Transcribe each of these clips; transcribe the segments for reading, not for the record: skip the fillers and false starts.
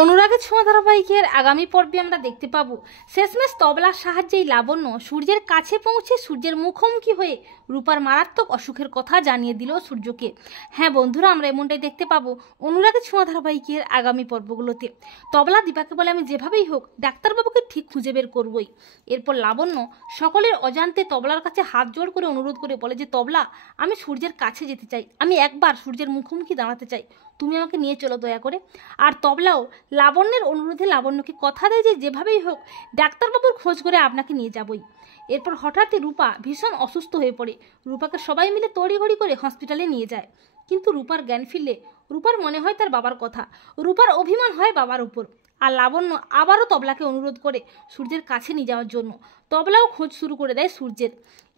অনুরাগের ছোঁয়া ধারাবাহিকের আগামী পর্বে আমরা দেখতে পাবো শেষমেশ তবলার সাহায্যেই লাবণ্য সূর্যের কাছে পৌঁছে সূর্যের মুখোমুখি হয়ে রূপার মারাত্মক অসুখের কথা জানিয়ে দিল সূর্যকে। হ্যাঁ বন্ধুরা, আমরা এমনটাই দেখতে পাবো অনুরাগের ছোঁয়া ধারাবাহিকের আগামী পর্বগুলোতে। তবলা দীপাকে বলে, আমি যেভাবেই হোক ডাক্তারবাবুকে ঠিক খুঁজে বের করবই। এরপর লাবণ্য সকলের অজান্তে তবলার কাছে হাত জোড় করে অনুরোধ করে বলে যে, তবলা, আমি সূর্যের কাছে যেতে চাই, আমি একবার সূর্যের মুখোমুখি দাঁড়াতে চাই, তুমি আমাকে নিয়ে চলো দয়া করে। আর তবলাও লাবণ্যের অনুরোধে লাবণ্যকে কথা দেয় যে যেভাবেই হোক ডাক্তারবাবুর খোঁজ করে আপনাকে নিয়ে যাবই। এরপর হঠাৎই রূপা ভীষণ অসুস্থ হয়ে পড়ে। রূপাকে সবাই মিলে তড়িঘড়ি করে হসপিটালে নিয়ে যায়, কিন্তু রূপার জ্ঞান ফিরলে রূপার মনে হয় তার বাবার কথা। রূপার অভিমান হয় বাবার উপর। আর লাবণ্য আবারও তবলাকে অনুরোধ করে সূর্যের কাছে নিয়ে যাওয়ার জন্য। তবলাও খোঁজ শুরু করে দেয় সূর্যের।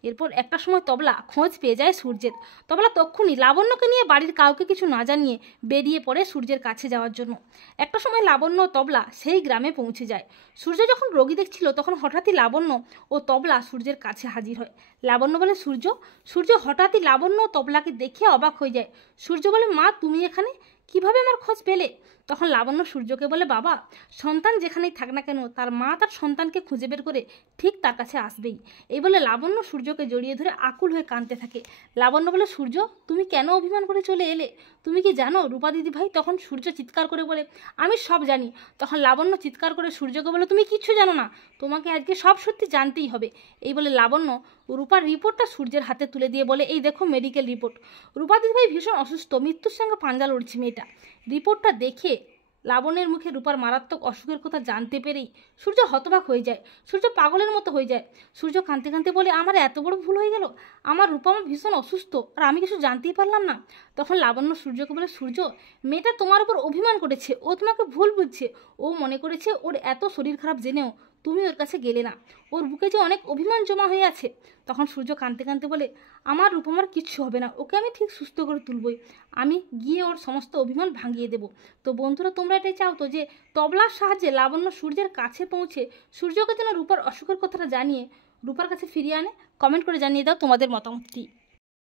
এরপর একটা সময় তবলা খোঁজ পেয়ে যায় সূর্যের। তবলা তক্ষুনি লাবণ্যকে নিয়ে বাড়ির কাউকে কিছু না জানিয়ে বেরিয়ে পড়ে সূর্যের কাছে যাওয়ার জন্য। একটা সময় লাবণ্য ও তবলা সেই গ্রামে পৌঁছে যায়। সূর্য যখন রোগী দেখছিল তখন হঠাৎই লাবণ্য ও তবলা সূর্যের কাছে হাজির হয়। লাবণ্য বলে, সূর্য। সূর্য হঠাৎই লাবণ্য ও তবলাকে দেখে অবাক হয়ে যায়। সূর্য বলে, মা তুমি এখানে কিভাবে আমার খোঁজ পেলে? তখন লাবণ্য সূর্যকে বলে, বাবা, সন্তান যেখানেই থাক না কেন তার মা তার সন্তানকে খুঁজে বের করে ঠিক তার কাছে আসবেই। এই বলে লাবণ্য সূর্যকে জড়িয়ে ধরে আকুল হয়ে কাঁদতে থাকে। লাবণ্য বলে, সূর্য তুমি কেন অভিমান করে চলে এলে? তুমি কি জানো রূপা দিদি ভাই? তখন সূর্য চিৎকার করে বলে, আমি সব জানি। তখন লাবণ্য চিৎকার করে সূর্যকে বলে, তুমি কিচ্ছু জানো না, তোমাকে আজকে সব সত্যি জানতেই হবে। এই বলে লাবণ্য রূপার রিপোর্টটা সূর্যের হাতে তুলে দিয়ে বলে, এই দেখো মেডিকেল রিপোর্ট। রূপা দিদি ভাই ভীষণ অসুস্থ, মৃত্যুর সঙ্গে পাঞ্জা লড়ছে মেয়েটা। রিপোর্টটা দেখে লাবণ্যের মুখে রূপার মারাত্মক অসুখের কথা জানতে পেরেই সূর্য হতবাক হয়ে যায়। সূর্য পাগলের মতো হয়ে যায়। সূর্য কাঁদতে কাঁদতে বলে, আমার এত বড় ভুল হয়ে গেল, আমার রূপা আমার ভীষণ অসুস্থ আর আমি কিছু জানতেই পারলাম না। তখন লাবণ্য সূর্যকে বলে, সূর্য, মেয়েটা তোমার উপর অভিমান করেছে, ও তোমাকে ভুল বুঝছে। ও মনে করেছে ওর এত শরীর খারাপ জেনেও তুমি ওর কাছে গেলে না, ওর বুকে যে অনেক অভিমান জমা হয়ে আছে। তখন সূর্য কাঁদতে কাঁদতে বলে, আমার রূপমার কিচ্ছু হবে না, ওকে আমি ঠিক সুস্থ করে তুলবই, আমি গিয়ে ওর সমস্ত অভিমান ভাঙিয়ে দেব। তো বন্ধুরা, তোমরা এটাই চাও তো যে তবলার সাহায্যে লাবণ্য সূর্যের কাছে পৌঁছে সূর্যকে যেন রূপার অসুখের কথাটা জানিয়ে রূপার কাছে ফিরিয়ে আনে? কমেন্ট করে জানিয়ে দাও তোমাদের মতামতটি।